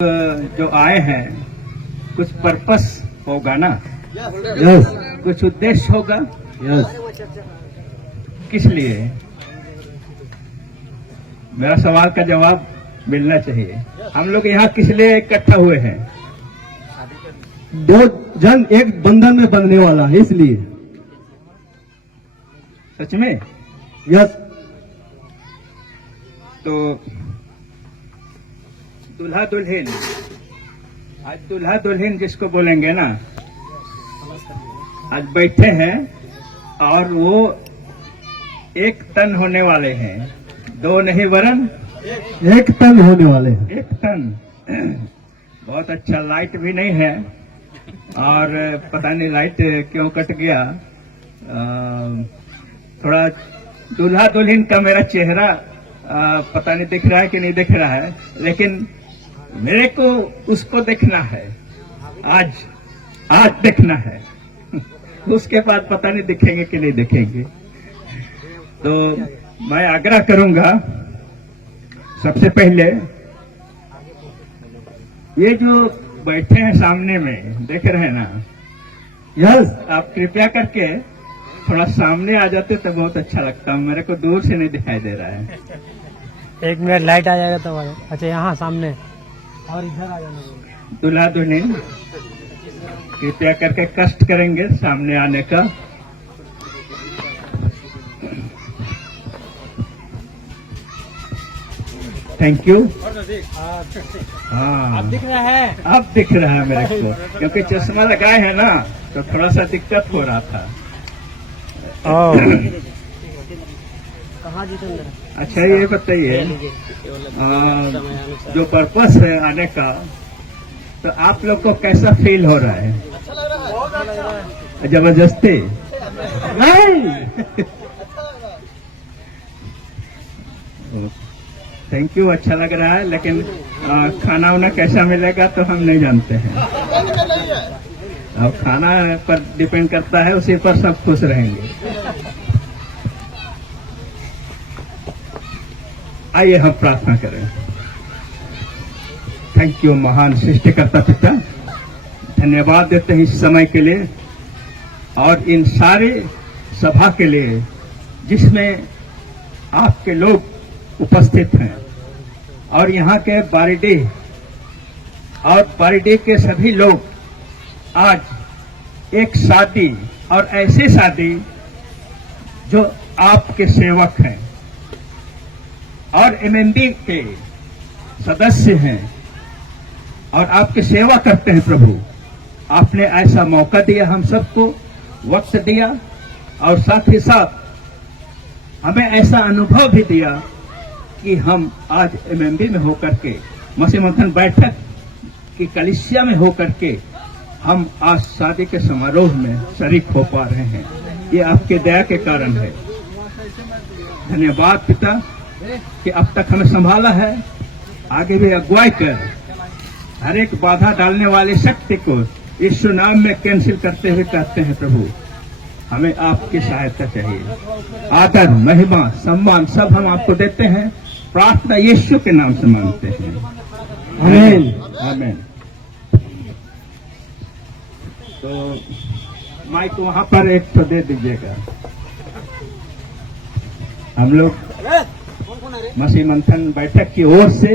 जो आए हैं कुछ पर्पस होगा ना। यस कुछ उद्देश्य होगा। यस किस लिए? मेरा सवाल का जवाब मिलना चाहिए। हम लोग यहाँ किस लिए इकट्ठा हुए हैं? दो जन एक बंधन में बंधने वाला है, इसलिए। सच में? यस तो दूल्हा दुल्हन, आज दूल्हा दुल्हन जिसको बोलेंगे ना, आज बैठे हैं और वो एक तन होने वाले हैं। दो नहीं वरन एक तन होने वाले हैं। एक तन। बहुत अच्छा। लाइट भी नहीं है और पता नहीं लाइट क्यों कट गया। थोड़ा दूल्हा दुल्हन का मेरा चेहरा पता नहीं दिख रहा है कि नहीं दिख रहा है, लेकिन मेरे को उसको देखना है। आज देखना है। उसके बाद पता नहीं दिखेंगे कि नहीं दिखेंगे। तो मैं आग्रह करूंगा, सबसे पहले ये जो बैठे हैं सामने में, देख रहे हैं ना? यस आप कृपया करके थोड़ा सामने आ जाते तो बहुत अच्छा लगता। मेरे को दूर से नहीं दिखाई दे रहा है। 1 मिनट लाइट आ जाएगा तब तो। अच्छा यहाँ सामने और इधर आ जाना। दूल्हा दुल्हन कृपया करके कष्ट करेंगे सामने आने का। Thank you. हाँ, अब दिख रहा है। अब दिख रहा है मेरे को, क्योंकि चश्मा लगाए हैं ना तो थोड़ा सा दिक्कत हो रहा था। कहाँ जितेंद्र? अच्छा ये बताइए, जो पर्पस है आने का, तो आप लोग को कैसा फील हो रहा है? जबरदस्ती नहीं। थैंक यू, अच्छा लग रहा है, लेकिन खाना वाना कैसा मिलेगा तो हम नहीं जानते हैं। अब खाना पर डिपेंड करता है, उसी पर सब खुश रहेंगे। आइए हम प्रार्थना करें। थैंक यू महान सृष्टिकर्ता पिता, धन्यवाद देते हैं इस समय के लिए और इन सारे सभा के लिए जिसमें आपके लोग उपस्थित हैं और यहाँ के बारिडीह और बारिडीह के सभी लोग आज एक शादी और ऐसी शादी जो आपके सेवक हैं और एमएनडी के सदस्य हैं और आपकी सेवा करते हैं। प्रभु, आपने ऐसा मौका दिया, हम सबको वक्त दिया और साथ ही साथ हमें ऐसा अनुभव भी दिया कि हम आज एमएमबी में होकर के, मसीह मंथन बैठक की कलिसिया में होकर के हम आज शादी के समारोह में शरीक हो पा रहे हैं। ये आपके दया के कारण है। धन्यवाद पिता कि अब तक हमें संभाला है। आगे भी अगुवाई कर हर एक बाधा डालने वाली शक्ति को यीशु नाम में कैंसिल करते हुए कहते हैं, प्रभु हमें आपकी सहायता चाहिए। आदर, महिमा, सम्मान सब हम आपको देते हैं। प्रार्थना यीशु के नाम से मांगते हैं। आमीन आमीन। तो माइक वहां पर एक तो दे दीजिएगा। हम लोग मसीह मंथन बैठक की ओर से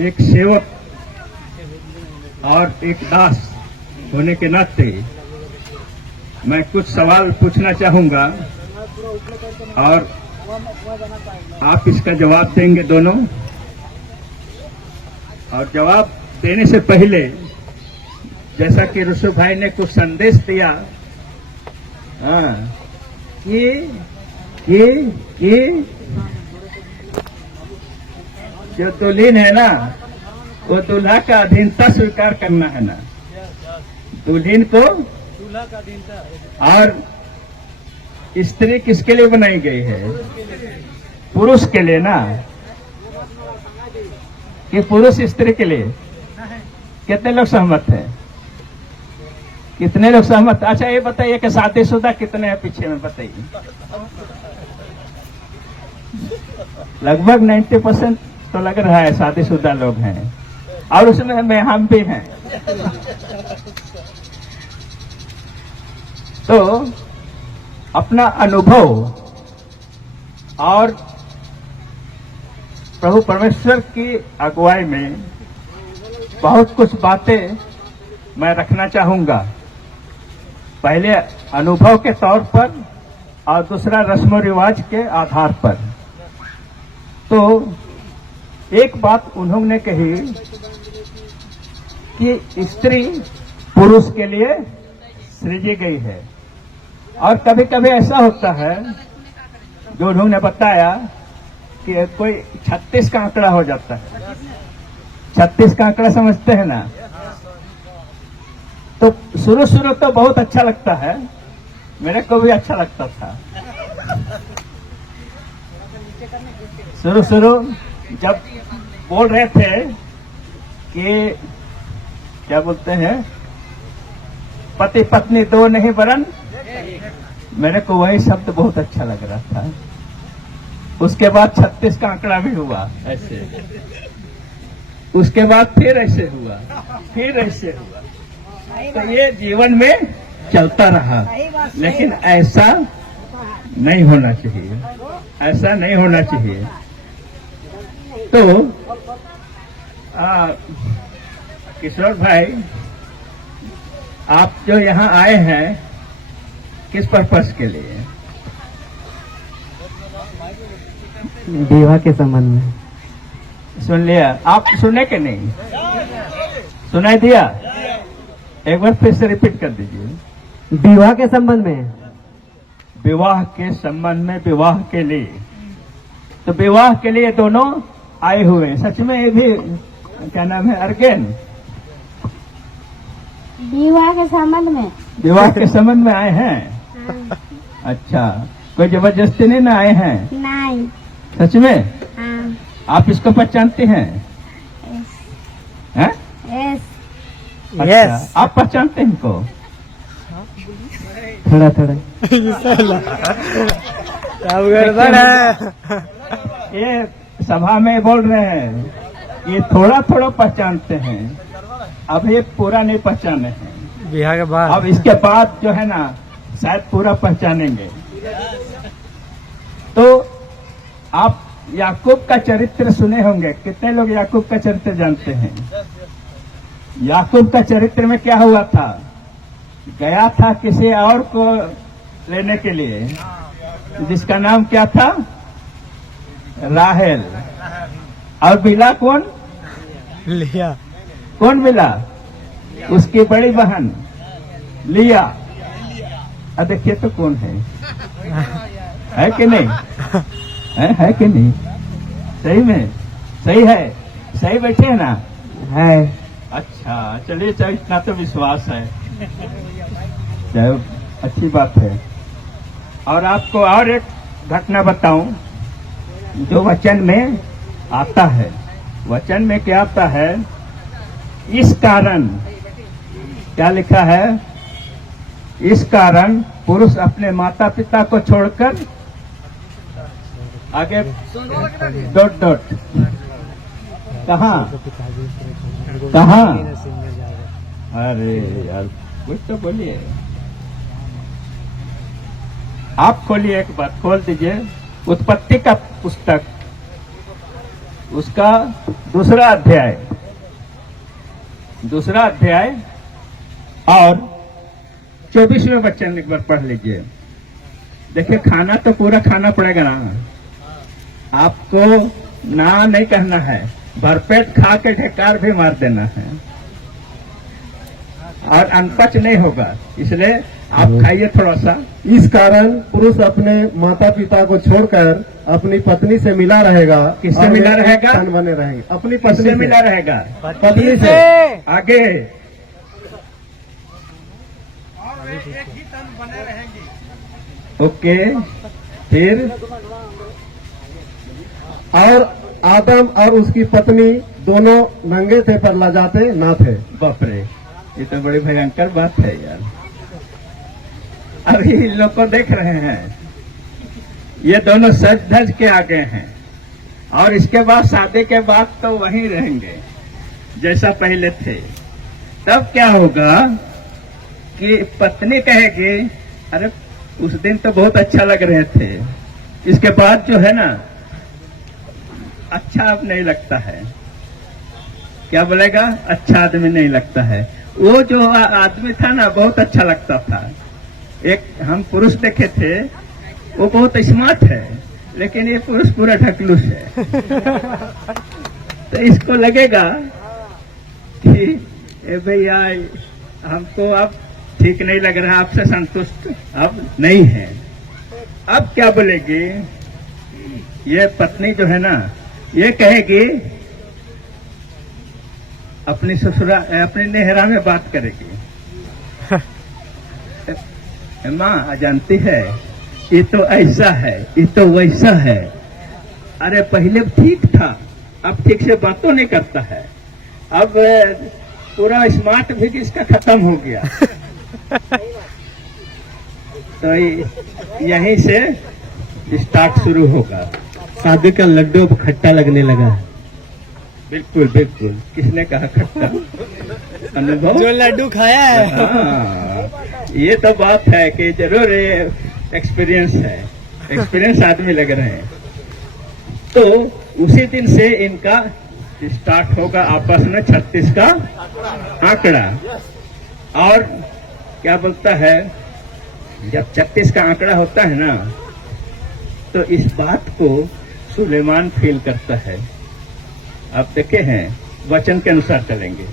एक सेवक और एक दास होने के नाते मैं कुछ सवाल पूछना चाहूंगा और आप इसका जवाब देंगे दोनों। और जवाब देने से पहले, जैसा कि ऋषभ भाई ने कुछ संदेश दिया, कि जो दुल्हन है ना, वो दूल्हा का अधीनता स्वीकार करना है ना। दुल्हन को दूल्हा का अधीनता। और स्त्री किसके लिए बनाई गई है? पुरुष के लिए ना, कि पुरुष स्त्री के लिए? कितने लोग सहमत हैं? कितने लोग सहमत? अच्छा ये बताइए कि शादीशुदा कितने हैं पीछे में, बताइए। लगभग 90% तो लग रहा है शादीशुदा लोग हैं, और उसमें हम भी हैं। तो अपना अनुभव और प्रभु परमेश्वर की अगुवाई में बहुत कुछ बातें मैं रखना चाहूंगा। पहले अनुभव के तौर पर और दूसरा रस्म रिवाज के आधार पर। तो एक बात उन्होंने कही कि स्त्री पुरुष के लिए सृजी गई है, और कभी कभी ऐसा होता है जो उन्होंने बताया कि कोई 36 का आंकड़ा हो जाता है। 36 का आंकड़ा समझते हैं ना? तो शुरू शुरू तो बहुत अच्छा लगता है, मेरे को भी अच्छा लगता था। शुरू शुरू जब बोल रहे थे कि क्या बोलते हैं, पति पत्नी दो नहीं वरन, मेरे को वही शब्द बहुत अच्छा लग रहा था। उसके बाद 36 का आंकड़ा भी हुआ ऐसे, उसके बाद फिर ऐसे हुआ, फिर ऐसे हुआ। तो ये जीवन में चलता रहा, लेकिन ऐसा नहीं होना चाहिए, ऐसा नहीं होना चाहिए। तो किशोर भाई, आप जो यहाँ आए हैं किस पर्पस के लिए? विवाह के संबंध में। सुन लिया? आप सुने के नहीं? सुनाई दिया? एक बार फिर से रिपीट कर दीजिए। विवाह के संबंध में। विवाह के संबंध में, विवाह के लिए। तो विवाह के लिए दोनों आए हुए हैं। सच में ये भी क्या नाम है, अर्गेन? विवाह के संबंध में। विवाह के संबंध में आए हैं? अच्छा, कोई जबरदस्ती नहीं ना आए हैं? नहीं। सच में? हाँ। आप इसको पहचानते हैं? हैं? यस। अच्छा, आप पहचानते हैं इनको? थोड़ा थोड़ा। अब गड़बड़ है। ये सभा में बोल रहे हैं, ये थोड़ा थोड़ा पहचानते हैं, अब ये पूरा नहीं पहचाने हैं। विवाह के बाद अब इसके बाद जो है ना, शायद पूरा पहचानेंगे। तो आप याकूब का चरित्र सुने होंगे। कितने लोग याकूब का चरित्र जानते हैं? याकूब का चरित्र में क्या हुआ था? गया था किसी और को लेने के लिए, जिसका नाम क्या था? राहेल। और मिला कौन? लिया। कौन मिला? उसकी बड़ी बहन लिया। अब देखिए तो कौन है कि नहीं? है कि नहीं? सही में? सही है? सही बैठे हैं ना? है। अच्छा, चलिए, चाहे इतना तो विश्वास है, चाहे अच्छी बात है। और आपको और एक घटना बताऊं जो वचन में आता है। वचन में क्या आता है? इस कारण, क्या लिखा है? इस कारण पुरुष अपने माता पिता को छोड़कर, आगे डॉट डॉट, कहाँ कहाँ? अरे यार, कुछ तो बोलिए। आप खोलिए, एक बार खोल दीजिए उत्पत्ति का पुस्तक, उसका दूसरा अध्याय और 24वें वचन एक बार पढ़ लीजिए। देखिए, खाना तो पूरा खाना पड़ेगा ना, आपको ना नहीं कहना है, भरपेट खा के ढेकार भी मार देना है, और अनपच नहीं होगा, इसलिए आप खाइए थोड़ा सा। इस कारण पुरुष अपने माता पिता को छोड़कर अपनी पत्नी से मिला रहेगा। किससे और मिला वे रहेगा? एक तन बने रहेंगे। अपनी किससे पत्नी मिला रहेगा? पत्नी से। आगे ओके, फिर और आदम और उसकी पत्नी दोनों नंगे थे पर लजाते ना थे। बाप रे, ये तो बड़ी भयंकर बात है यार। अभी इन लोग को देख रहे हैं, ये दोनों सज धज के आगे हैं, और इसके बाद शादी के बाद तो वहीं रहेंगे जैसा पहले थे। तब क्या होगा कि पत्नी कहेगी अरे उस दिन तो बहुत अच्छा लग रहे थे, इसके बाद जो है ना अच्छा अब नहीं लगता है। क्या बोलेगा? अच्छा आदमी नहीं लगता है। वो जो आदमी था ना बहुत अच्छा लगता था। एक हम पुरुष देखे थे, वो बहुत स्मार्ट है, लेकिन ये पुरुष पूरा ढकलूस है। तो इसको लगेगा कि ए भैया हमको अब ठीक नहीं लग रहा, आपसे संतुष्ट अब नहीं है। अब क्या बोलेगी ये पत्नी जो है ना, ये कहेगी अपनी ससुरा अपनी नेहरा में बात करेगी। माँ जानती है ये तो ऐसा है, ये तो वैसा है। अरे पहले ठीक था, अब ठीक से बातों नहीं करता है। अब पूरा स्मार्ट भी इसका खत्म हो गया। तो यहीं से स्टार्ट शुरू होगा। शादी का लड्डू अब खट्टा लगने लगा है। बिल्कुल बिल्कुल। किसने कहा खट्टा? अनुभव जो लड्डू खाया है। हाँ, ये तो बात है कि जरूर ये एक्सपीरियंस है, एक्सपीरियंस आदमी लग रहे हैं। तो उसी दिन से इनका स्टार्ट होगा आपस में 36 का आंकड़ा। और क्या बोलता है, जब 36 का आंकड़ा होता है ना, तो इस बात को सुलेमान फील करता है। आप देखे हैं, वचन के अनुसार चलेंगे।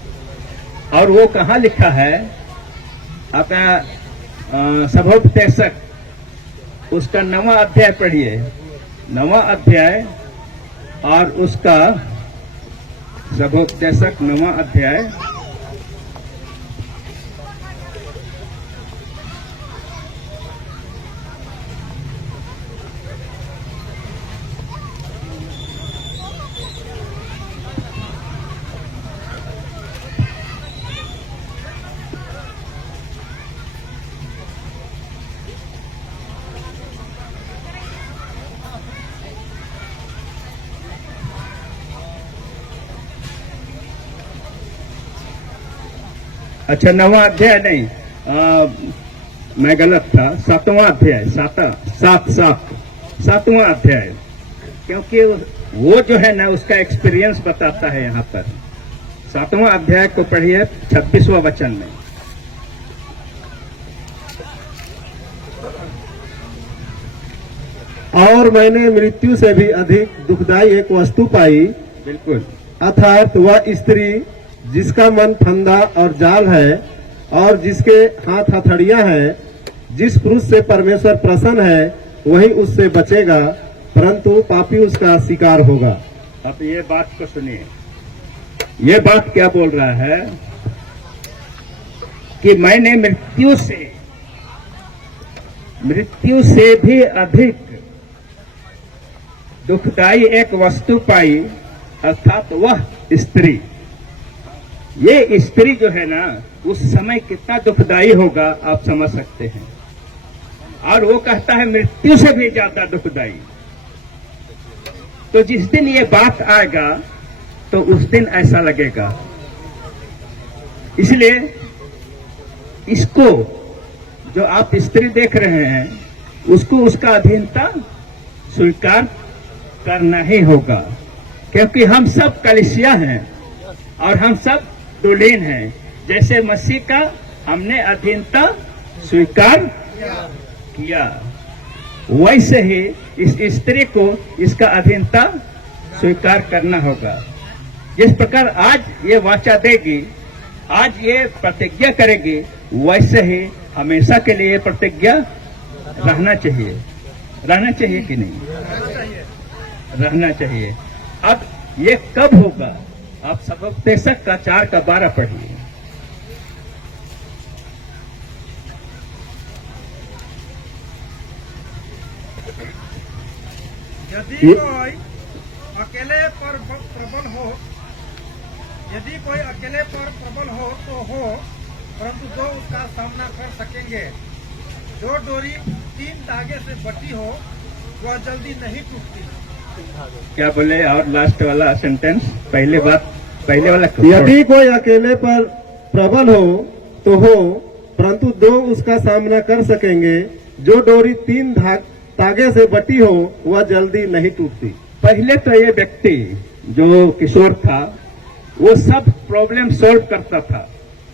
और वो कहाँ लिखा है? अपना सभोपदेशक उसका 9वां अध्याय पढ़िए, 9वां अध्याय और उसका सभोपदेशक 9वां अध्याय अच्छा 9वां अध्याय नहीं, मैं गलत था, 7वां अध्याय, 7वां अध्याय। क्योंकि वो जो है ना उसका एक्सपीरियंस बताता है। यहाँ पर 7वां अध्याय को पढ़िए 26वां वचन में। और मैंने मृत्यु से भी अधिक दुखदाई एक वस्तु पाई, बिल्कुल, अर्थात वह स्त्री जिसका मन फंदा और जाल है और जिसके हाथ हथड़ियां हैं। जिस पुरुष से परमेश्वर प्रसन्न है वही उससे बचेगा, परंतु पापी उसका शिकार होगा। अब ये बात को सुनिए, ये बात क्या बोल रहा है कि मैंने मृत्यु से भी अधिक दुखदाई एक वस्तु पाई, अर्थात वह स्त्री। ये स्त्री जो है ना उस समय कितना दुखदाई होगा आप समझ सकते हैं। और वो कहता है मृत्यु से भी ज्यादा दुखदाई। तो जिस दिन ये बात आएगा तो उस दिन ऐसा लगेगा। इसलिए इसको जो आप स्त्री देख रहे हैं उसको उसका अधीनता स्वीकार करना ही होगा, क्योंकि हम सब कलीसिया हैं और हम सब दुल्हन हैं। जैसे मसीह का हमने अधीनता स्वीकार किया, वैसे ही इस स्त्री को इसका अधीनता स्वीकार करना होगा। जिस प्रकार आज ये वाचा देगी, आज ये प्रतिज्ञा करेगी, वैसे ही हमेशा के लिए प्रतिज्ञा रहना चाहिए। रहना चाहिए कि नहीं? रहना चाहिए। अब ये कब होगा? आप सभोपदेशक का 4 का 12 पढ़िए। यदि कोई अकेले पर प्रबल हो, यदि कोई अकेले पर प्रबल हो तो हो, परंतु दो उसका सामना कर सकेंगे। जो डोरी 3 धागे से बटी हो वह जल्दी नहीं टूटती, क्या बोले और लास्ट वाला सेंटेंस पहले वाला यदि कोई अकेले पर प्रबल हो तो हो, परंतु दो उसका सामना कर सकेंगे। जो डोरी 3 तागे से बटी हो वह जल्दी नहीं टूटती। पहले तो ये व्यक्ति जो किशोर था वो सब प्रॉब्लम सॉल्व करता था,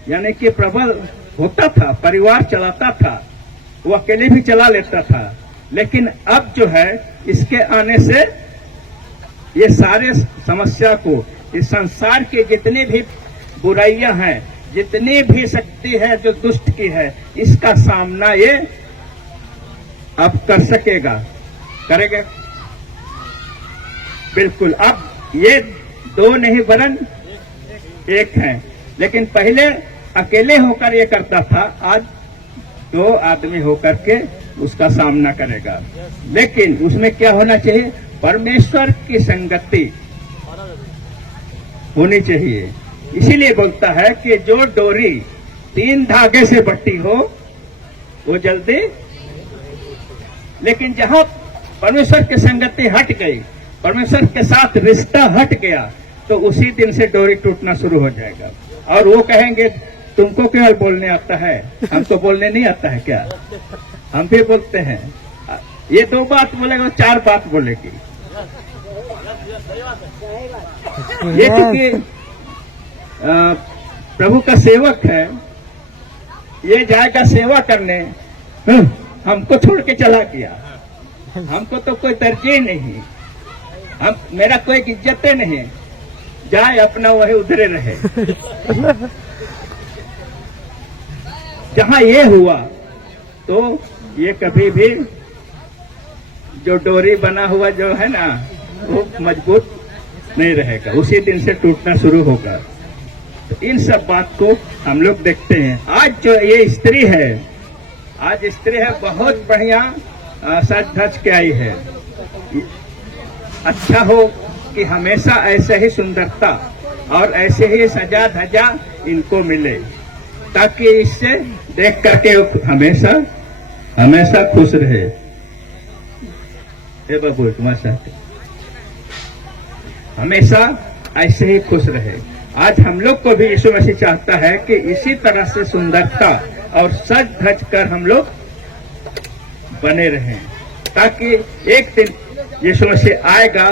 यानी कि प्रबल होता था, परिवार चलाता था, वो अकेले भी चला लेता था। लेकिन अब जो है इसके आने से ये सारे समस्या को, इस संसार के जितनी भी बुराइयां हैं, जितनी भी शक्ति है जो दुष्ट की है, इसका सामना ये अब कर सकेगा, करेगा बिल्कुल। अब ये 2 नहीं वरन 1 है, लेकिन पहले अकेले होकर ये करता था, आज 2 आदमी होकर के उसका सामना करेगा। लेकिन उसमें क्या होना चाहिए? परमेश्वर की संगति होनी चाहिए। इसीलिए बोलता है कि जो डोरी 3 धागे से बटी हो वो जल्दी, लेकिन जहां परमेश्वर की संगति हट गई, परमेश्वर के साथ रिश्ता हट गया, तो उसी दिन से डोरी टूटना शुरू हो जाएगा। और वो कहेंगे तुमको केवल बोलने आता है, हमको बोलने नहीं आता है क्या? हम भी बोलते हैं। ये 2 बात बोलेगा, 4 बात बोलेगी। ये क्योंकि प्रभु का सेवक है, ये जाएगा सेवा करने, हमको छोड़ के चला गया, हमको तो कोई तरजीह नहीं, हम मेरा कोई इज्जत नहीं, जाए अपना वही उधरे रहे। जहां ये हुआ तो ये कभी भी जो डोरी बना हुआ जो है ना वो मजबूत नहीं रहेगा, उसी दिन से टूटना शुरू होगा। तो इन सब बात को हम लोग देखते हैं। आज जो ये स्त्री है, आज स्त्री है बहुत बढ़िया सज धज के आई है। अच्छा हो कि हमेशा ऐसे ही सुंदरता और ऐसे ही सजा धजा इनको मिले, ताकि इससे देख करके हमेशा हमेशा खुश रहे। ए बाबू तुम्हारे साथ हमेशा ऐसे ही खुश रहे। आज हम लोग को भी यीशु मसीह चाहता है कि इसी तरह से सुंदरता और सज धज कर हम लोग बने रहें, ताकि एक दिन यीशु मसीह आएगा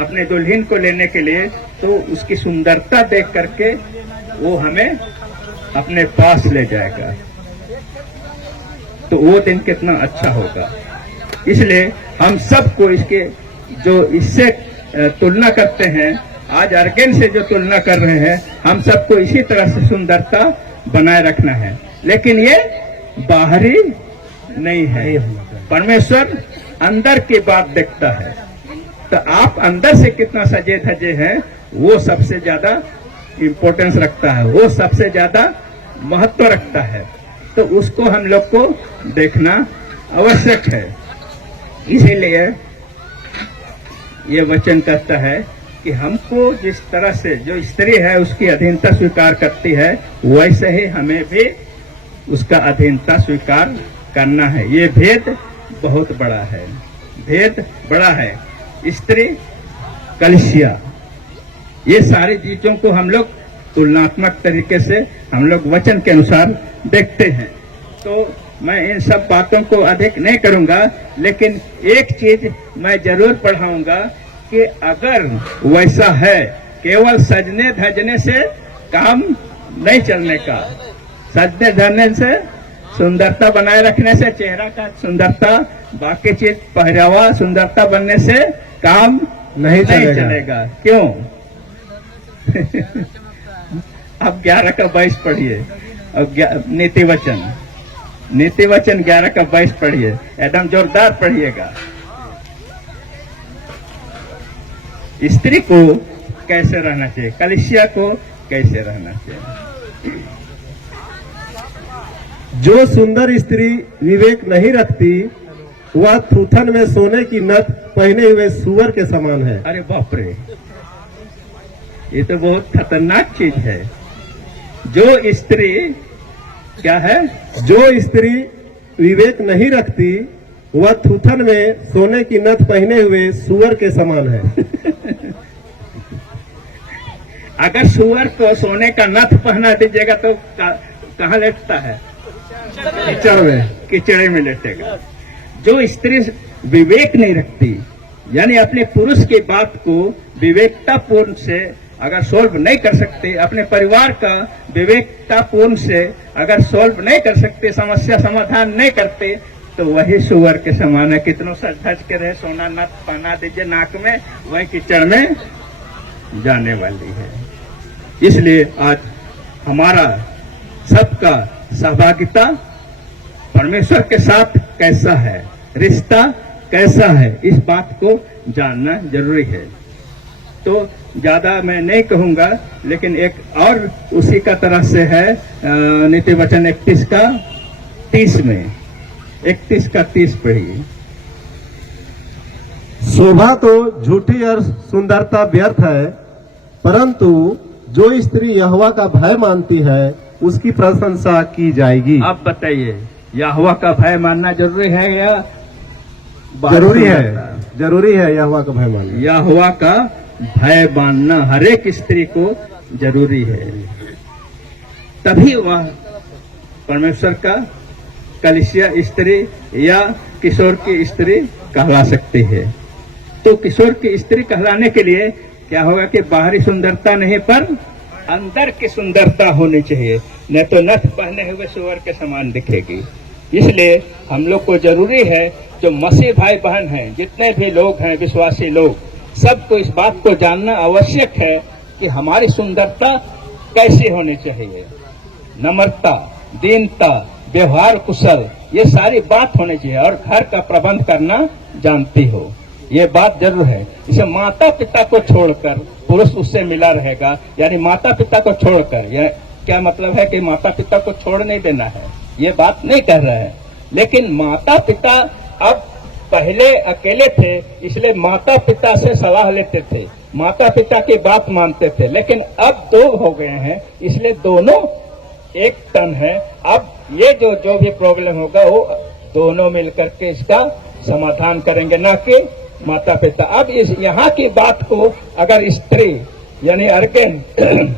अपने दुल्हन को लेने के लिए, तो उसकी सुंदरता देख करके वो हमें अपने पास ले जाएगा। तो वो दिन कितना अच्छा होगा। इसलिए हम सबको इसके जो इससे तुलना करते हैं, आज अर्गेन से जो तुलना कर रहे हैं, हम सबको इसी तरह से सुंदरता बनाए रखना है। लेकिन ये बाहरी नहीं है, परमेश्वर अंदर की बात देखता है। तो आप अंदर से कितना सजे धजे हैं वो सबसे ज्यादा इम्पोर्टेंस रखता है, वो सबसे ज्यादा महत्व रखता है। तो उसको हम लोग को देखना आवश्यक है। इसीलिए ये वचन कहता है कि हमको जिस तरह से जो स्त्री है उसकी अधीनता स्वीकार करती है, वैसे ही हमें भी उसका अधीनता स्वीकार करना है। ये भेद बहुत बड़ा है, भेद बड़ा है। स्त्री, कलीसिया, ये सारी चीजों को हम लोग तुलनात्मक तरीके से हम लोग वचन के अनुसार देखते हैं। तो मैं इन सब बातों को अधिक नहीं करूंगा, लेकिन एक चीज मैं जरूर पढ़ाऊंगा कि अगर वैसा है, केवल सजने धजने से काम नहीं चलने का, सजने धजने से, सुंदरता बनाए रखने से, चेहरा का सुंदरता, बाकी चीज पहरावा सुंदरता बनने से काम नहीं चलेगा। क्यों? अब 11 का 22 पढ़िए, अब नीति वचन 11 का 22 पढ़िए, एकदम जोरदार पढ़िएगा। स्त्री को कैसे रहना चाहिए, कलीसिया को कैसे रहना चाहिए। जो सुंदर स्त्री विवेक नहीं रखती वह थूथन में सोने की नथ पहने हुए सुअर के समान है। अरे बाप रे, ये तो बहुत खतरनाक चीज है। जो स्त्री क्या है? जो स्त्री विवेक नहीं रखती वह थूथन में सोने की नथ पहने हुए सुअर के समान है। अगर सुअर को सोने का नथ पहना दीजिएगा तो कहाँ लेटता है? कीचड़ में लेटेगा। जो स्त्री विवेक नहीं रखती, यानी अपने पुरुष की बात को विवेकतापूर्ण से अगर सॉल्व नहीं कर सकते, अपने परिवार का विवेकतापूर्ण से अगर सॉल्व नहीं कर सकते, समस्या समाधान नहीं करते, तो वही सुअर के समान है। कितनों सच धज के रहे, सोना नथ पहना दीजिए नाक में, वही कीचड़ में जाने वाली है। इसलिए आज हमारा सबका सहभागिता परमेश्वर के साथ कैसा है, रिश्ता कैसा है, इस बात को जानना जरूरी है। तो ज्यादा मैं नहीं कहूंगा, लेकिन एक और उसी का तरह से है नीति वचन 31 का 30 में, 31 का 30 पढ़िए। शोभा तो झूठी और सुंदरता व्यर्थ है, परंतु जो स्त्री यहोवा का भय मानती है उसकी प्रशंसा की जाएगी। आप बताइए, यहोवा का भय मानना जरूरी है या जरूरी है? जरूरी है यहोवा का भय मानना। यहोवा का भय मानना हर एक स्त्री को जरूरी है, तभी वह परमेश्वर का कलीसिया स्त्री या किशोर की स्त्री कहला सकती है। तो किशोर की स्त्री कहलाने के लिए क्या होगा कि बाहरी सुंदरता नहीं पर अंदर की सुंदरता होनी चाहिए, नहीं तो नथ पहने हुए सुअर के समान दिखेगी। इसलिए हम लोग को जरूरी है, जो मसीह भाई बहन हैं, जितने भी लोग हैं विश्वासी लोग, सबको इस बात को जानना आवश्यक है कि हमारी सुंदरता कैसी होनी चाहिए। नम्रता, दीनता, व्यवहार कुशल, ये सारी बात होनी चाहिए। और घर का प्रबंध करना जानती हो, ये बात जरूर है। इसे माता पिता को छोड़कर पुरुष उससे मिला रहेगा, यानी माता पिता को छोड़कर, यह क्या मतलब है कि माता पिता को छोड़ नहीं देना है, ये बात नहीं कह रहा है। लेकिन माता पिता अब पहले अकेले थे, इसलिए माता पिता से सलाह लेते थे, माता पिता की बात मानते थे। लेकिन अब दो हो गए हैं, इसलिए दोनों एक तन है। अब ये जो भी प्रॉब्लम होगा वो दोनों मिलकर के इसका समाधान करेंगे, ना कि माता पिता। अब इस यहाँ की बात को अगर स्त्री यानी अर्गन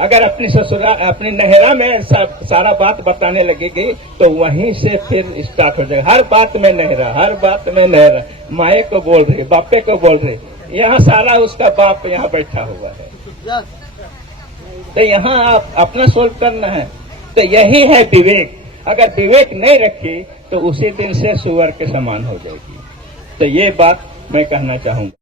अगर अपनी ससुराल अपनी नहरा में सारा बात बताने लगेगी, तो वहीं से फिर स्टार्ट हो जाएगा। हर बात में नहरा, हर बात में नहरा, माए को बोल रही, बापे को बोल रही, यहाँ सारा उसका बाप यहाँ बैठा हुआ है। तो यहाँ आप अपना सोल्व करना है। तो यही है विवेक। अगर विवेक नहीं रखी तो उसी दिन से सुअर के समान हो जाएगी। तो ये बात मैं कहना चाहूंगा।